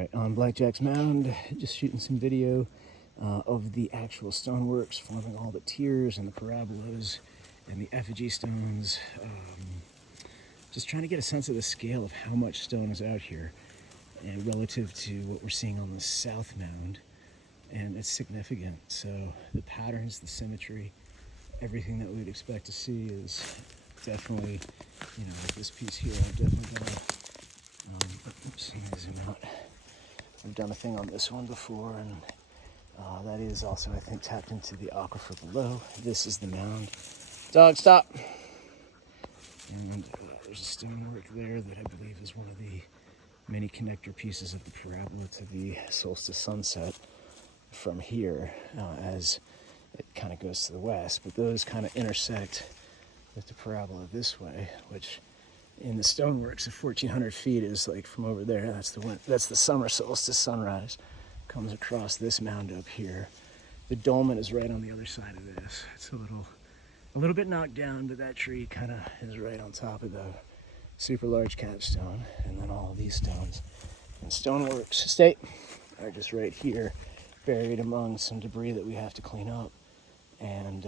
Alright, on Blackjacks Mound, just shooting some video of the actual stoneworks, forming all the tiers and the parabolas and the effigy stones. Just trying to get a sense of the scale of how much stone is out here and relative to what we're seeing on the south mound. And it's significant. So the patterns, the symmetry, everything that we would expect to see is definitely, like this piece here, I've definitely done oops, let me zoom out. I've done a thing on this one before, and that is also, I think, tapped into the aquifer below. This is the mound. Dog, stop! And there's a stonework there that I believe is one of the many connector pieces of the parabola to the solstice sunset from here as it kind of goes to the west. But those kind of intersect with the parabola this way, which in the stoneworks of 1,400 feet is like from over there. That's the summer solstice sunrise. Comes across this mound up here. The dolmen is right on the other side of this. It's a little bit knocked down, but that tree kind of is right on top of the super large capstone, and then all these stones and stoneworks estate are just right here, buried among some debris that we have to clean up. And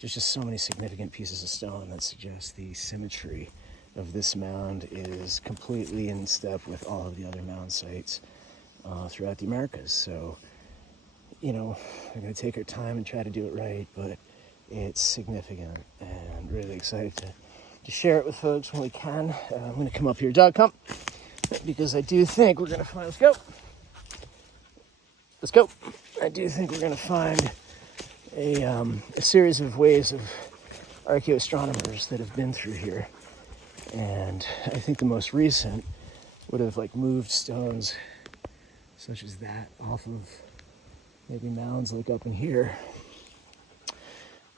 there's just so many significant pieces of stone that suggest the symmetry of this mound is completely in step with all of the other mound sites throughout the Americas. So, we're going to take our time and try to do it right, but it's significant, and really excited to share it with folks when we can. I'm going to come up here, dog, come, because I do think we're going to find, let's go. I do think we're going to find a series of ways of archaeoastronomers that have been through here. And I think the most recent would have moved stones such as that off of maybe mounds like up in here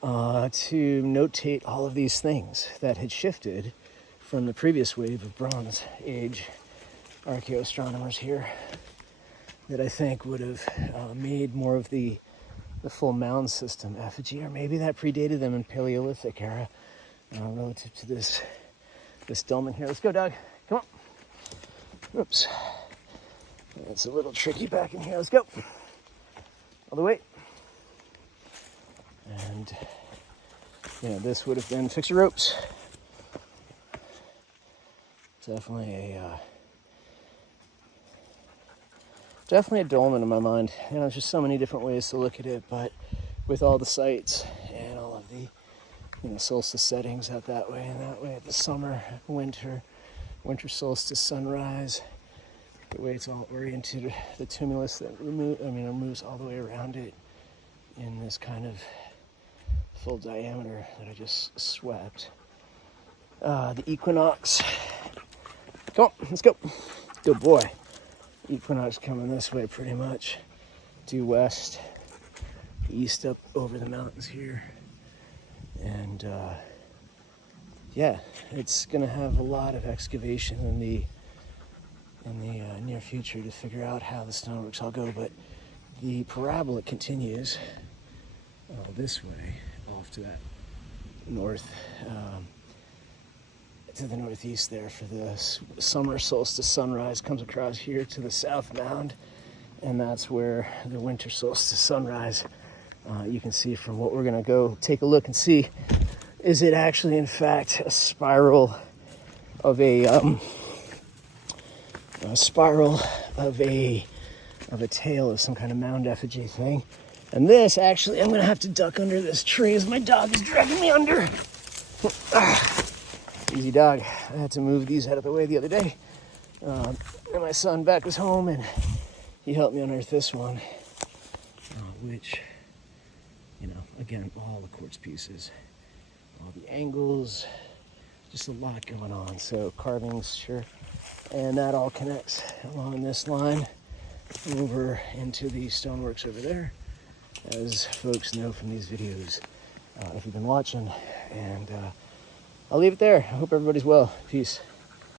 to notate all of these things that had shifted from the previous wave of Bronze Age archaeoastronomers here that I think would have made more of the full mound system effigy, or maybe that predated them in Paleolithic era relative to this dolmen here. Let's go, dog. Come on. Oops. It's a little tricky back in here. Let's go. All the way. And, this would have been fix your ropes. Definitely a dolmen in my mind. There's just so many different ways to look at it, but with all the sites and all of the, solstice settings out that way and that way, at the summer, winter solstice sunrise, the way it's all oriented, the tumulus that moves all the way around it in this kind of full diameter that I just swept. The equinox. Come on, let's go. Good boy. Equinox coming this way pretty much, due west, east up over the mountains here. And it's going to have a lot of excavation in the near future to figure out how the stoneworks all go. But the parabola continues this way off to that north, to the northeast there for the summer solstice sunrise, comes across here to the south mound, and that's where the winter solstice sunrise, you can see from what we're going to go take a look and see, is it actually in fact a spiral of a tail of some kind of mound effigy thing. And this, actually, I'm going to have to duck under this tree as my dog is dragging me under. Easy dog. I had to move these out of the way the other day. And my son back was home, and he helped me unearth this one, which, again, all the quartz pieces, all the angles, just a lot going on. So carvings, sure. And that all connects along this line over into the stoneworks over there, as folks know from these videos if you've been watching. And I'll leave it there. I hope everybody's well. Peace.